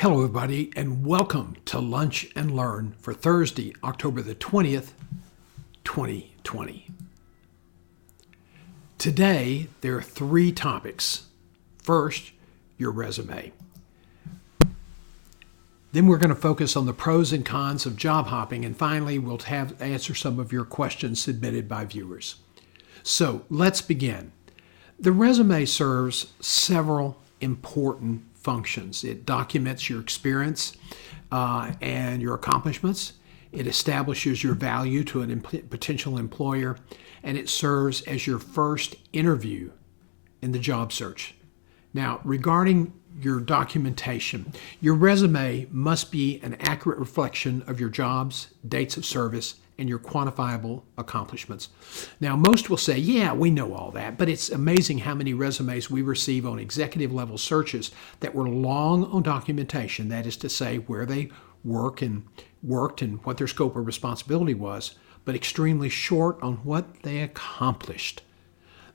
Hello, everybody, and welcome to Lunch and Learn for Thursday, October the 20th, 2020. Today, there are three topics. First, your resume. Then we're going to focus on the pros and cons of job hopping, and finally, we'll answer some of your questions submitted by viewers. So let's begin. The resume serves several important functions. It documents your experience and your accomplishments. It establishes your value to a potential employer, and it serves as your first interview in the job search. Now, regarding your documentation, your resume must be an accurate reflection of your jobs, dates of service, and your quantifiable accomplishments. Now, most will say, yeah, we know all that, but it's amazing how many resumes we receive on executive level searches that were long on documentation, that is to say, where they worked and what their scope of responsibility was, but extremely short on what they accomplished.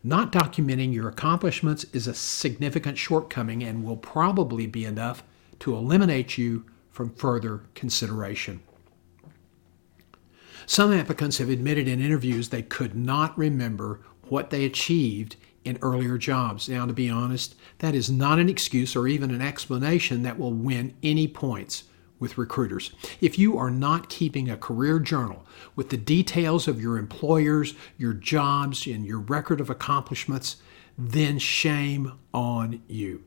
Not documenting your accomplishments is a significant shortcoming and will probably be enough to eliminate you from further consideration. Some applicants have admitted in interviews they could not remember what they achieved in earlier jobs. Now, to be honest, that is not an excuse or even an explanation that will win any points with recruiters. If you are not keeping a career journal with the details of your employers, your jobs, and your record of accomplishments, then shame on you.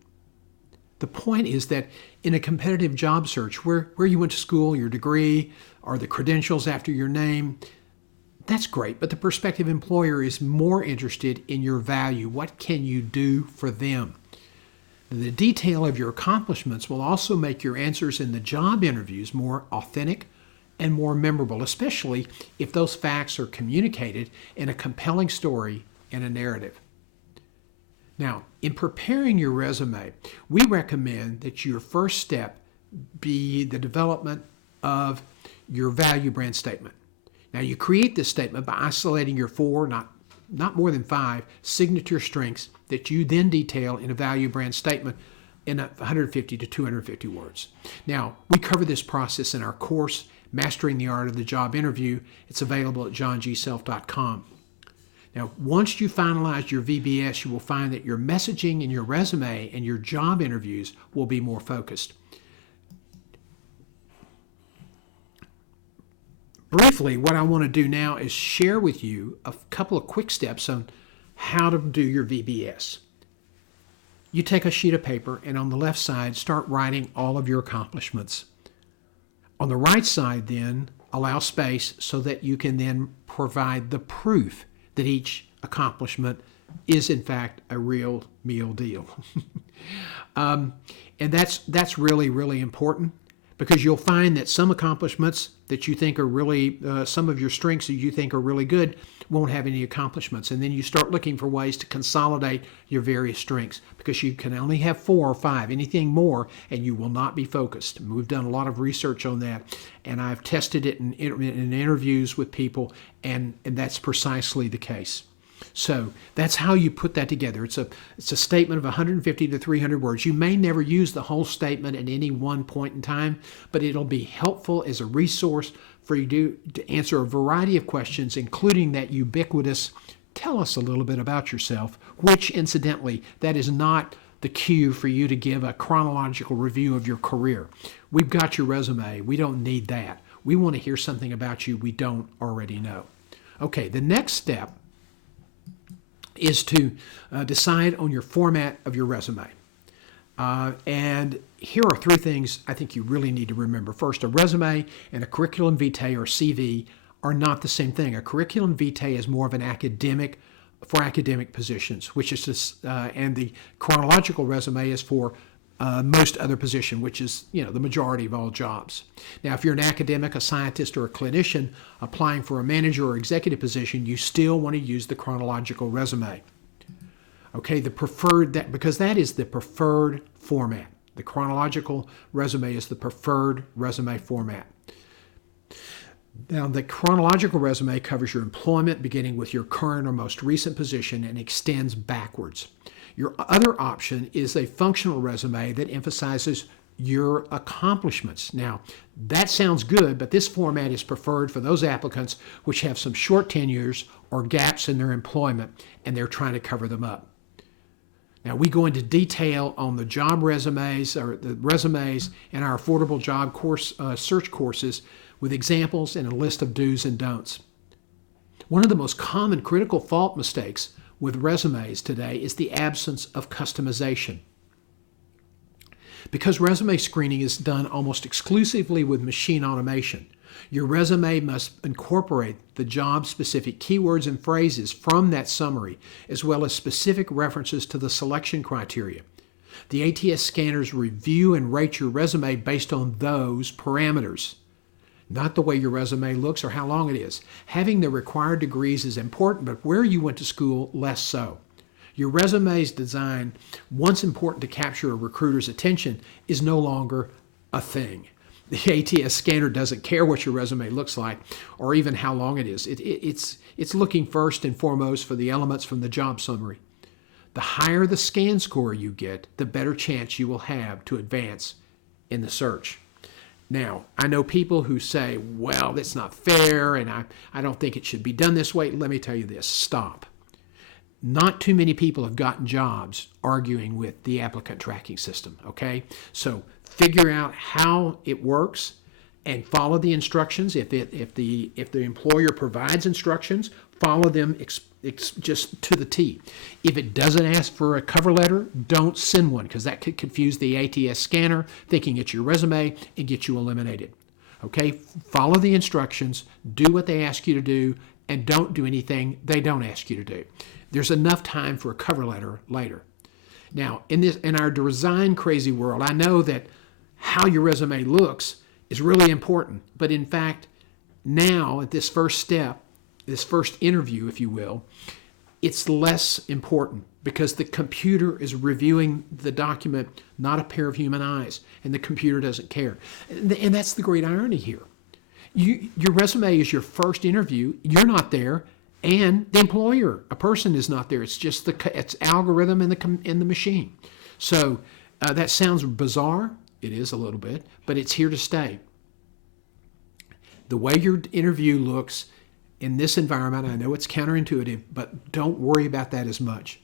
The point is that in a competitive job search, where you went to school, your degree, or the credentials after your name, that's great, but the prospective employer is more interested in your value. What can you do for them? The detail of your accomplishments will also make your answers in the job interviews more authentic and more memorable, especially if those facts are communicated in a compelling story and a narrative. Now, in preparing your resume, we recommend that your first step be the development of your value brand statement. Now, you create this statement by isolating your four, not more than five, signature strengths that you then detail in a value brand statement in 150 to 250 words. Now, we cover this process in our course, Mastering the Art of the Job Interview. It's available at johngself.com. Now, once you finalize your VBS, you will find that your messaging in your resume and your job interviews will be more focused. Briefly, what I want to do now is share with you a couple of quick steps on how to do your VBS. You take a sheet of paper and on the left side, start writing all of your accomplishments. On the right side, then, allow space so that you can then provide the proof that each accomplishment is in fact a real meal deal. And that's really, really important, because you'll find that some accomplishments that you think are really, some of your strengths that you think are really good won't have any accomplishments. And then you start looking for ways to consolidate your various strengths, because you can only have 4 or 5, anything more, and you will not be focused. We've done a lot of research on that, and I've tested it in interviews with people, and that's precisely the case. So that's how you put that together. It's a statement of 150 to 300 words. You may never use the whole statement at any one point in time, but it'll be helpful as a resource for you to answer a variety of questions, including that ubiquitous, tell us a little bit about yourself, which incidentally, that is not the cue for you to give a chronological review of your career. We've got your resume. We don't need that. We want to hear something about you we don't already know. Okay, the next step is to decide on your format of your resume. And here are 3 things I think you really need to remember. First, a resume and a curriculum vitae or CV are not the same thing. A curriculum vitae is more of an academic, for academic positions, which is just, and the chronological resume is for most other position, which is, the majority of all jobs. Now, if you're an academic, a scientist, or a clinician applying for a manager or executive position, you still want to use the chronological resume. Okay, because that is the preferred format. The chronological resume is the preferred resume format. Now, the chronological resume covers your employment beginning with your current or most recent position and extends backwards. Your other option is a functional resume that emphasizes your accomplishments. Now, that sounds good, but this format is preferred for those applicants which have some short tenures or gaps in their employment and they're trying to cover them up. Now, we go into detail on the job resumes or the resumes in our affordable job course search courses with examples and a list of do's and don'ts. One of the most common critical fault mistakes with resumes today is the absence of customization. Because resume screening is done almost exclusively with machine automation, your resume must incorporate the job-specific keywords and phrases from that summary, as well as specific references to the selection criteria. The ATS scanners review and rate your resume based on those parameters, not the way your resume looks or how long it is. Having the required degrees is important, but where you went to school, less so. Your resume's design, once important to capture a recruiter's attention, is no longer a thing. The ATS scanner doesn't care what your resume looks like or even how long it is. It's looking first and foremost for the elements from the job summary. The higher the scan score you get, the better chance you will have to advance in the search. Now, I know people who say, well, that's not fair and I don't think it should be done this way. Let me tell you this, stop. Not too many people have gotten jobs arguing with the applicant tracking system, okay? So figure out how it works and follow the instructions. If the employer provides instructions, follow them just to the T. If it doesn't ask for a cover letter, don't send one because that could confuse the ATS scanner thinking it's your resume and get you eliminated. Okay? Follow the instructions, do what they ask you to do, and don't do anything they don't ask you to do. There's enough time for a cover letter later. Now, in our design crazy world, I know that how your resume looks is really important, but in fact, now at this first step, this first interview, if you will, it's less important because the computer is reviewing the document, not a pair of human eyes, and the computer doesn't care. And that's the great irony here. Your resume is your first interview. You're not there, and the employer, a person, is not there. It's just it's algorithm in the machine. So that sounds bizarre. It is a little bit, but it's here to stay. The way your interview looks in this environment, I know it's counterintuitive, but don't worry about that as much.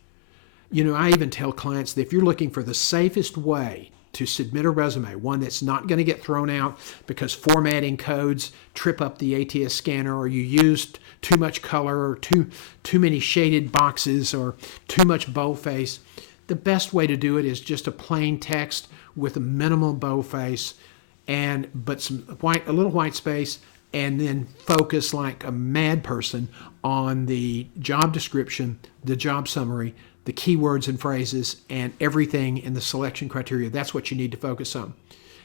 You know, I even tell clients that if you're looking for the safest way to submit a resume, one that's not going to get thrown out because formatting codes trip up the ATS scanner, or you used too much color, or too many shaded boxes, or too much boldface, the best way to do it is just a plain text with a minimal boldface but a little white space, and then focus like a mad person on the job description, the job summary, the keywords and phrases, and everything in the selection criteria. That's what you need to focus on.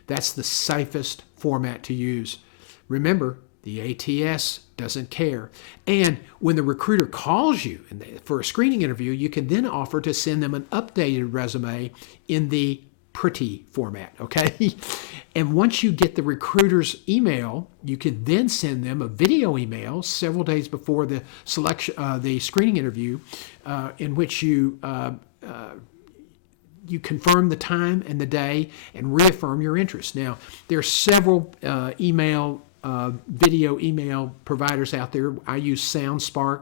That's the safest format to use. Remember, the ATS doesn't care. And when the recruiter calls you for a screening interview, you can then offer to send them an updated resume in the pretty format, okay? And once you get the recruiter's email, you can then send them a video email several days before the the screening interview, in which you confirm the time and the day and reaffirm your interest. Now, there are several video email providers out there. I use SoundSpark.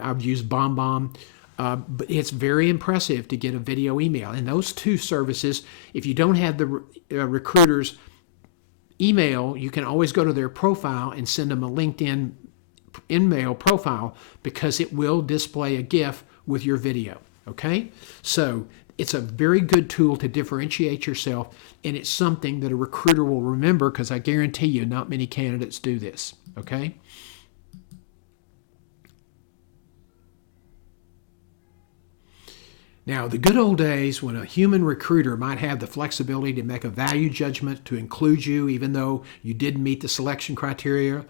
I've used BombBomb. But it's very impressive to get a video email. And those two services, if you don't have the recruiter's email, you can always go to their profile and send them a LinkedIn email profile because it will display a GIF with your video. Okay? So it's a very good tool to differentiate yourself, and it's something that a recruiter will remember because I guarantee you not many candidates do this. Okay? Now, the good old days when a human recruiter might have the flexibility to make a value judgment to include you even though you didn't meet the selection criteria,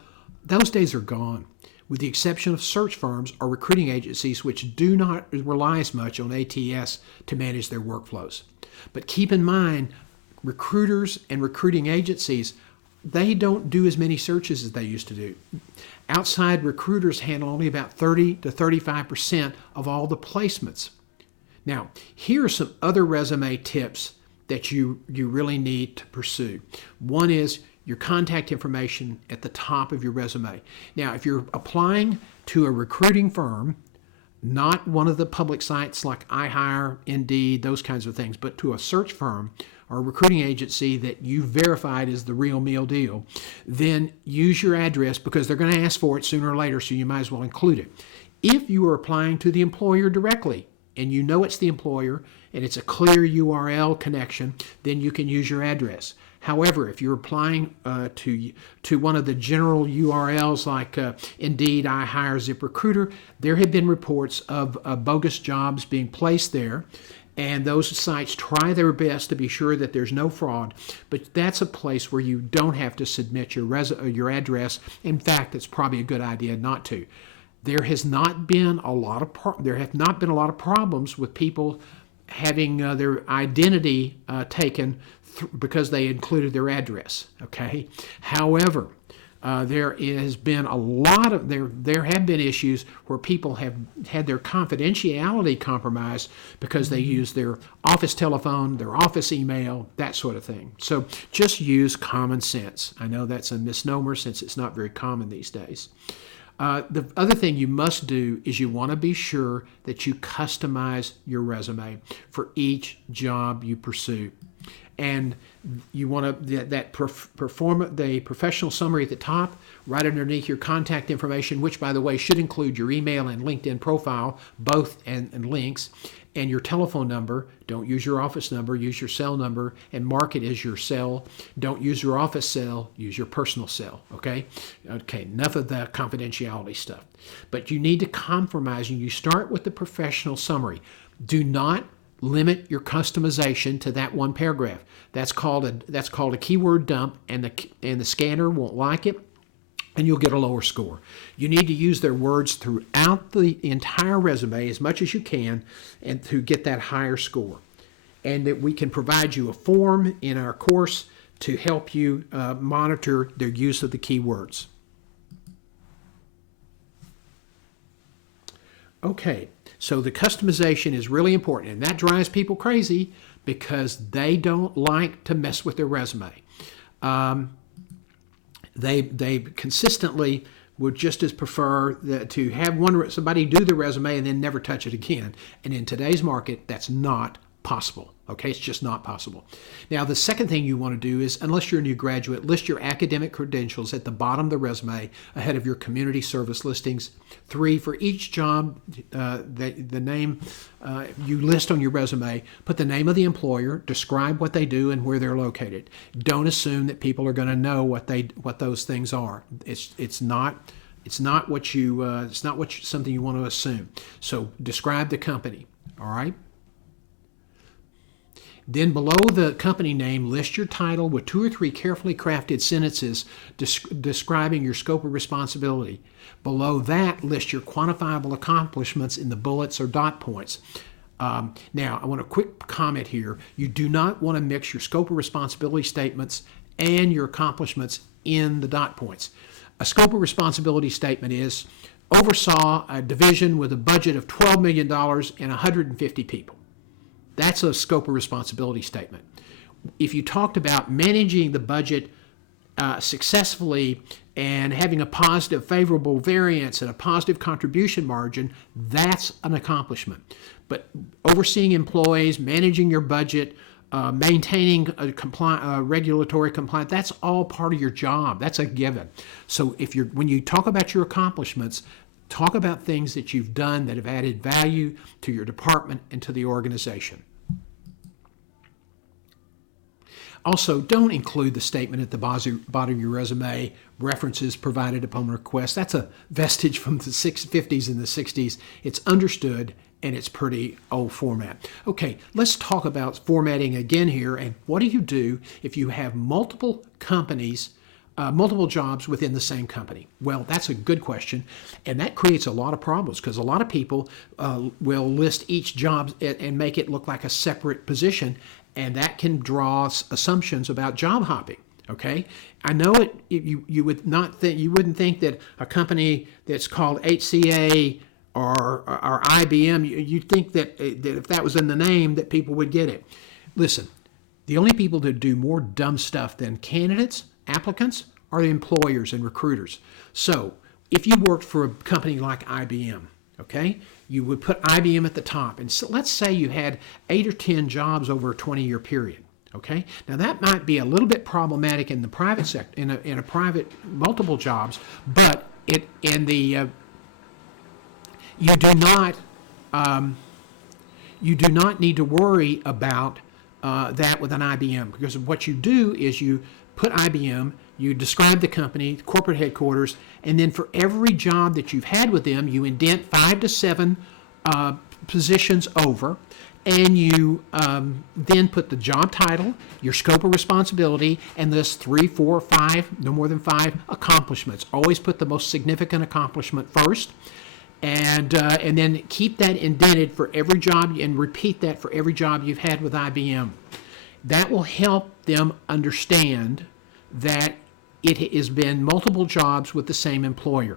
those days are gone, with the exception of search firms or recruiting agencies which do not rely as much on ATS to manage their workflows. But keep in mind, recruiters and recruiting agencies, they don't do as many searches as they used to do. Outside recruiters handle only about 30 to 35% of all the placements. Now, here are some other resume tips that you really need to pursue. One is your contact information at the top of your resume. Now, if you're applying to a recruiting firm, not one of the public sites like iHire, Indeed, those kinds of things, but to a search firm or a recruiting agency that you verified is the real meal deal, then use your address because they're going to ask for it sooner or later, so you might as well include it. If you are applying to the employer directly and you know it's the employer and it's a clear URL connection, then you can use your address. However, if you're applying to one of the general URLs like Indeed, iHire, ZipRecruiter, there have been reports of bogus jobs being placed there, and those sites try their best to be sure that there's no fraud, but that's a place where you don't have to submit your address. In fact, it's probably a good idea not to. There have not been a lot of problems with people having their identity taken because they included their address. Okay. However, there have been issues where people have had their confidentiality compromised because they use their office telephone, their office email, that sort of thing. So just use common sense. I know that's a misnomer since it's not very common these days. The other thing you must do is you want to be sure that you customize your resume for each job you pursue. And you want to the professional summary at the top, right underneath your contact information, which, by the way, should include your email and LinkedIn profile, both and links, and your telephone number. Don't use your office number, use your cell number, and mark it as your cell. Don't use your office cell, use your personal cell, okay? Okay, enough of the confidentiality stuff. But you need to compromise, and you start with the professional summary. Do not limit your customization to that one paragraph. That's called a keyword dump, and the scanner won't like it, and you'll get a lower score. You need to use their words throughout the entire resume as much as you can, and to get that higher score. And that we can provide you a form in our course to help you monitor their use of the keywords. Okay, so the customization is really important, and that drives people crazy because they don't like to mess with their resume. They consistently would just as prefer to have somebody do the resume and then never touch it again. And in today's market, that's not possible. Okay, it's just not possible. Now, the second thing you want to do is, unless you're a new graduate, list your academic credentials at the bottom of the resume ahead of your community service listings. 3, for each job, the name you list on your resume, put the name of the employer, describe what they do and where they're located. Don't assume that people are going to know what those things are. It's not something you want to assume. So describe the company. All right. Then below the company name, list your title with 2 or 3 carefully crafted sentences describing your scope of responsibility. Below that, list your quantifiable accomplishments in the bullets or dot points. Now, I want a quick comment here. You do not want to mix your scope of responsibility statements and your accomplishments in the dot points. A scope of responsibility statement is, oversaw a division with a budget of $12 million and 150 people. That's a scope of responsibility statement. If you talked about managing the budget successfully and having a positive, favorable variance and a positive contribution margin, that's an accomplishment. But overseeing employees, managing your budget, maintaining a regulatory compliance, that's all part of your job. That's a given. So when you talk about your accomplishments, talk about things that you've done that have added value to your department and to the organization. Also, don't include the statement at the bottom of your resume, references provided upon request. That's a vestige from the 50s and the 60s. It's understood, and it's pretty old format. Okay, let's talk about formatting again here, and what do you do if you have multiple companies, multiple jobs within the same company? Well, that's a good question, and that creates a lot of problems because a lot of people will list each job and make it look like a separate position, and that can draw assumptions about job hopping. Okay, I know you wouldn't think that a company that's called HCA or IBM, you'd think that if that was in the name that people would get it. Listen, The only people that do more dumb stuff than candidates, applicants, are the employers and recruiters. So if you worked for a company like IBM, okay, you would put IBM at the top. And so let's say you had 8 or 10 jobs over a 20-year period. Okay, now that might be a little bit problematic in the private sector, in a private multiple jobs, but it in the you do not need to worry about that with an IBM, because what you do is you put IBM, you describe the company, corporate headquarters, and then for every job that you've had with them, you indent 5 to 7 positions over. And you then put the job title, your scope of responsibility, and list 3, 4, 5, no more than 5 accomplishments. Always put the most significant accomplishment first, and then keep that indented for every job, and repeat that for every job you've had with IBM. That will help them understand that it has been multiple jobs with the same employer.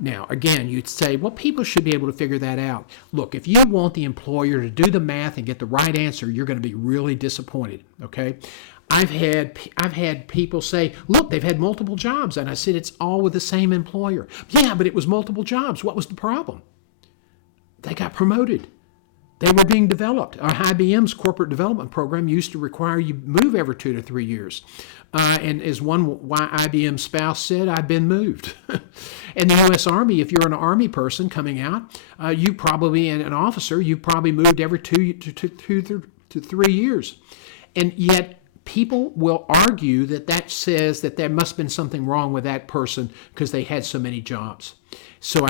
Now, again, you'd say, well, people should be able to figure that out. Look, if you want the employer to do the math and get the right answer, you're going to be really disappointed, okay? I've had people say, look, they've had multiple jobs. And I said, it's all with the same employer. Yeah, but it was multiple jobs. What was the problem? They got promoted. They were being developed. IBM's corporate development program used to require you move every 2 to 3 years. And as one IBM spouse said, I've been moved. In the U.S. Army, if you're an Army person coming out, you probably, and an officer, you probably moved every 2 to 3 years. And yet people will argue that says that there must have been something wrong with that person because they had so many jobs. So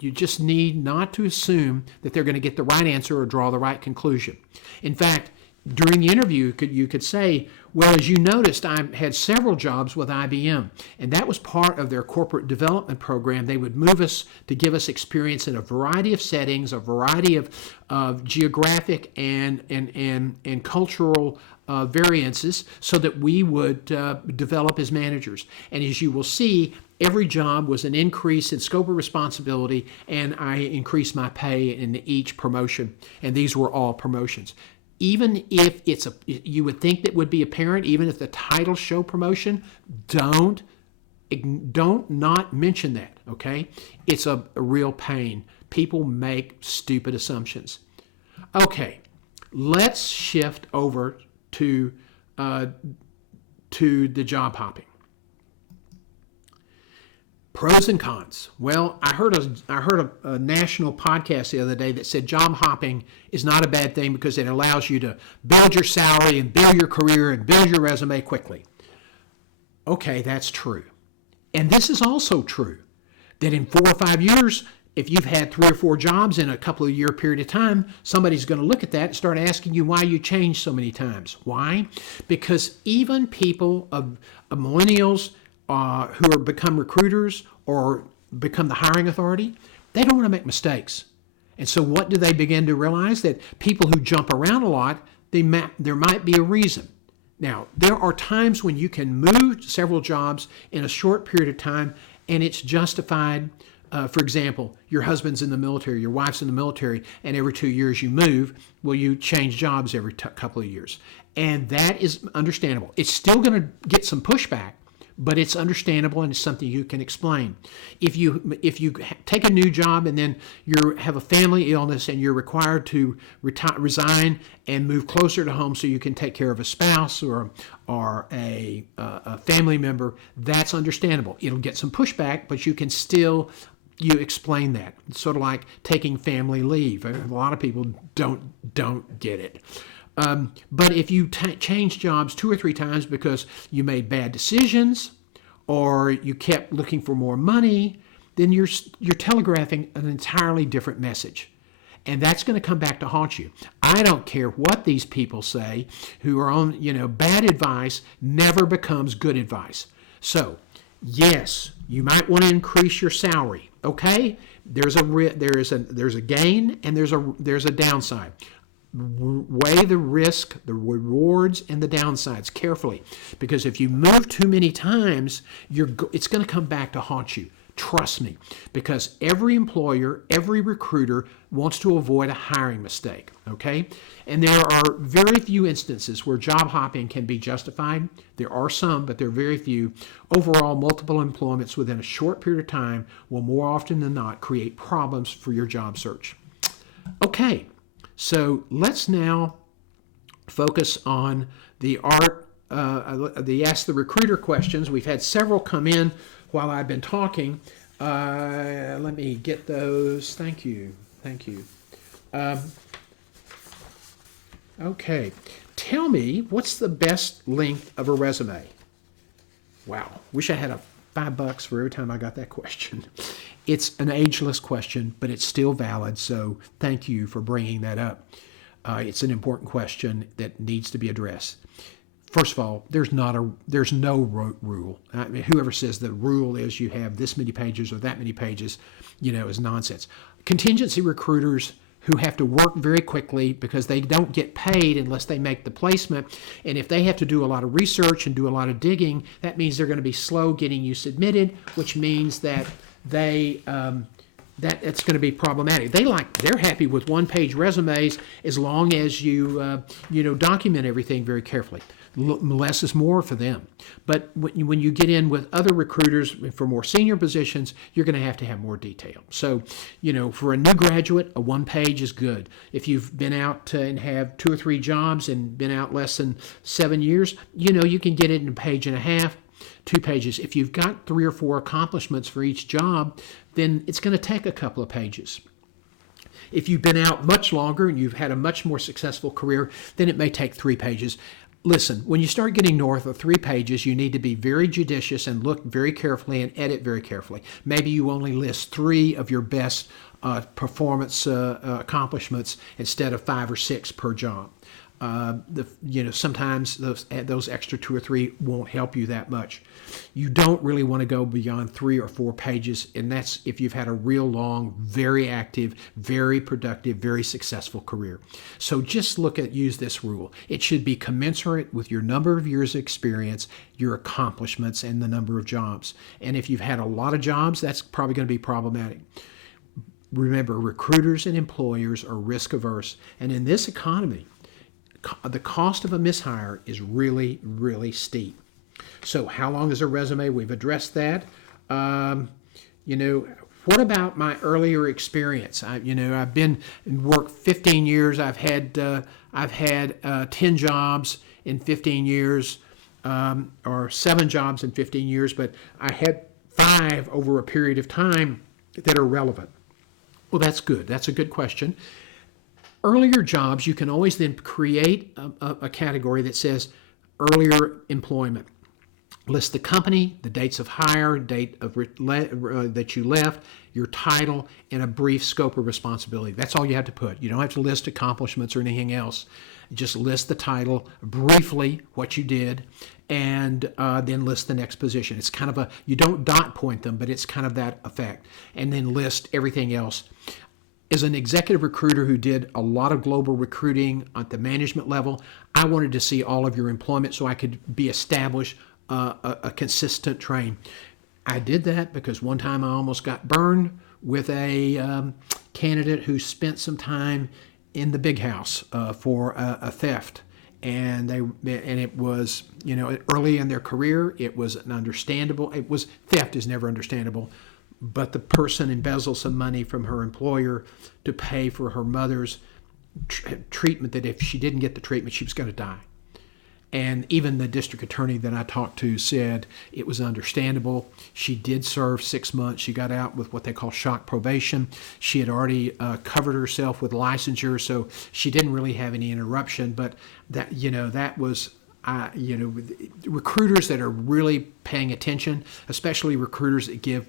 you just need not to assume that they're going to get the right answer or draw the right conclusion. In fact, during the interview, you could say, well, as you noticed, I had several jobs with IBM, and that was part of their corporate development program. They would move us to give us experience in a variety of settings, a variety of geographic and cultural variances, so that we would develop as managers. And as you will see, every job was an increase in scope of responsibility, and I increased my pay in each promotion, and these were all promotions. Even if you would think that would be apparent, even if the titles show promotion, don't not mention that, okay? It's a real pain. People make stupid assumptions. Okay, let's shift over to the job hopping. Pros and cons. Well, I heard a national podcast the other day that said job hopping is not a bad thing because it allows you to build your salary and build your career and build your resume quickly. Okay, that's true. And this is also true, that in 4 or 5 years, if you've had 3 or 4 jobs in a couple of year period of time, somebody's going to look at that and start asking you why you changed so many times. Why? Because even people of millennials who are become recruiters or become the hiring authority, they don't want to make mistakes. And so what do they begin to realize? That people who jump around a lot, there might be a reason. Now, there are times when you can move several jobs in a short period of time, and it's justified. For example, your husband's in the military, your wife's in the military, and every 2 years you move. Well, you change jobs every couple of years. And that is understandable. It's still going to get some pushback, but it's understandable and it's something you can explain. If you take a new job and then you have a family illness and you're required to resign and move closer to home so you can take care of a spouse or a family member, that's understandable. It'll get some pushback, but you can still explain that. It's sort of like taking family leave. A lot of people don't get it. But if you change jobs 2 or 3 times because you made bad decisions or you kept looking for more money, then you're telegraphing an entirely different message. And that's going to come back to haunt you. I don't care what these people say who are on, bad advice never becomes good advice. So, yes, you might want to increase your salary. Okay? There's a gain and there's a downside. Weigh the risk, the rewards, and the downsides carefully, because if you move too many times, it's going to come back to haunt you. Trust me, because every employer, every recruiter wants to avoid a hiring mistake, okay? And there are very few instances where job hopping can be justified. There are some, but there are very few. Overall, multiple employments within a short period of time will more often than not create problems for your job search. Okay, so let's now focus on the art, the Ask the Recruiter questions. We've had several come in while I've been talking. Let me get those. Thank you. Thank you. Okay. Tell me, what's the best length of a resume? Wow. Wish I had $5 for every time I got that question. It's an ageless question, but it's still valid. So thank you for bringing that up. It's an important question that needs to be addressed. First of all, there's no rule. I mean, whoever says the rule is you have this many pages or that many pages, is nonsense. Contingency recruiters who have to work very quickly because they don't get paid unless they make the placement, and if they have to do a lot of research and do a lot of digging, that means they're going to be slow getting you submitted, which means that it's going to be problematic. They're happy with one-page resumes as long as you document everything very carefully. Less is more for them. But when you get in with other recruiters for more senior positions, you're going to have more detail. So, for a new graduate, a one-page is good. If you've been out and have 2 or 3 jobs and been out less than 7 years, you can get it in a page and a half. 2 pages. If you've got 3 or 4 accomplishments for each job, then it's going to take a couple of pages. If you've been out much longer and you've had a much more successful career, then it may take 3 pages. Listen, when you start getting north of 3 pages, you need to be very judicious and look very carefully and edit very carefully. Maybe you only list 3 of your best performance accomplishments instead of 5 or 6 per job. Sometimes those extra 2 or 3 won't help you that much. You don't really want to go beyond 3 or 4 pages, and that's if you've had a real long, very active, very productive, very successful career. So just use this rule. It should be commensurate with your number of years of experience, your accomplishments, and the number of jobs. And if you've had a lot of jobs, that's probably going to be problematic. Remember, recruiters and employers are risk averse, and in this economy, the cost of a mishire is really, really steep. So how long is a resume? We've addressed that. What about my earlier experience? I've been worked 15 years. I've had 10 jobs in 15 years, or 7 jobs in 15 years, but I had 5 over a period of time that are relevant. Well, that's good. That's a good question. Earlier jobs, you can always then create a category that says earlier employment. List the company, the dates of hire, date of that you left, your title, and a brief scope of responsibility. That's all you have to put. You don't have to list accomplishments or anything else. Just list the title, briefly what you did, and then list the next position. It's kind of you don't dot point them, but it's kind of that effect. And then list everything else. As an executive recruiter who did a lot of global recruiting at the management level, I wanted to see all of your employment so I could be established a consistent train. I did that because one time I almost got burned with a candidate who spent some time in the big house for a theft. And it was, early in their career, it was theft is never understandable. But the person embezzled some money from her employer to pay for her mother's treatment, that if she didn't get the treatment, she was going to die. And even the district attorney that I talked to said it was understandable. She did serve 6 months. She got out with what they call shock probation. She had already covered herself with licensure, so she didn't really have any interruption. But that was... recruiters that are really paying attention, especially recruiters that give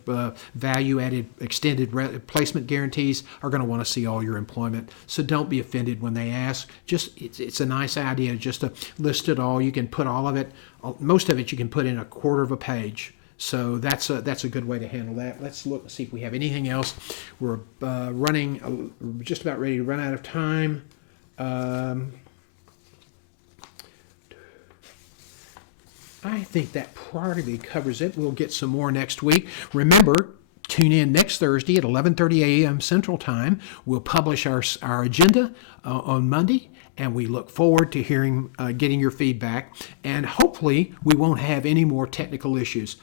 value-added extended placement guarantees, are going to want to see all your employment. So don't be offended when they ask. It's a nice idea just to list it all. You can put all of it, most of it you can put in a quarter of a page. So that's a good way to handle that. Let's look and see if we have anything else. We're just about ready to run out of time. I think that probably covers it. We'll get some more next week. Remember, Tune in next Thursday at 11:30 a.m. Central Time. We'll publish our agenda on Monday, and we look forward to getting your feedback. And hopefully, we won't have any more technical issues.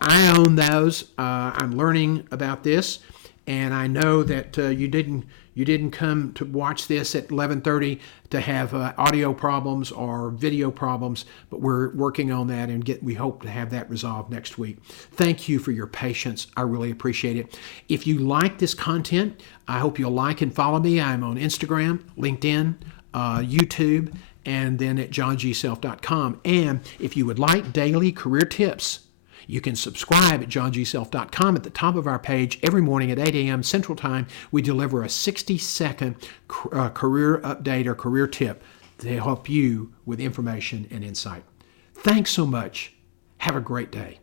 I own those. I'm learning about this, and I know that you didn't come to watch this at 11:30 to have audio problems or video problems, but we're working on that, and we hope to have that resolved next week. Thank you for your patience. I really appreciate it. If you like this content, I hope you'll like and follow me. I'm on Instagram, LinkedIn, YouTube, and then at johnGself.com. And if you would like daily career tips, you can subscribe at johnGself.com. At the top of our page, every morning at 8 a.m. Central Time, we deliver a 60-second career update or career tip to help you with information and insight. Thanks so much. Have a great day.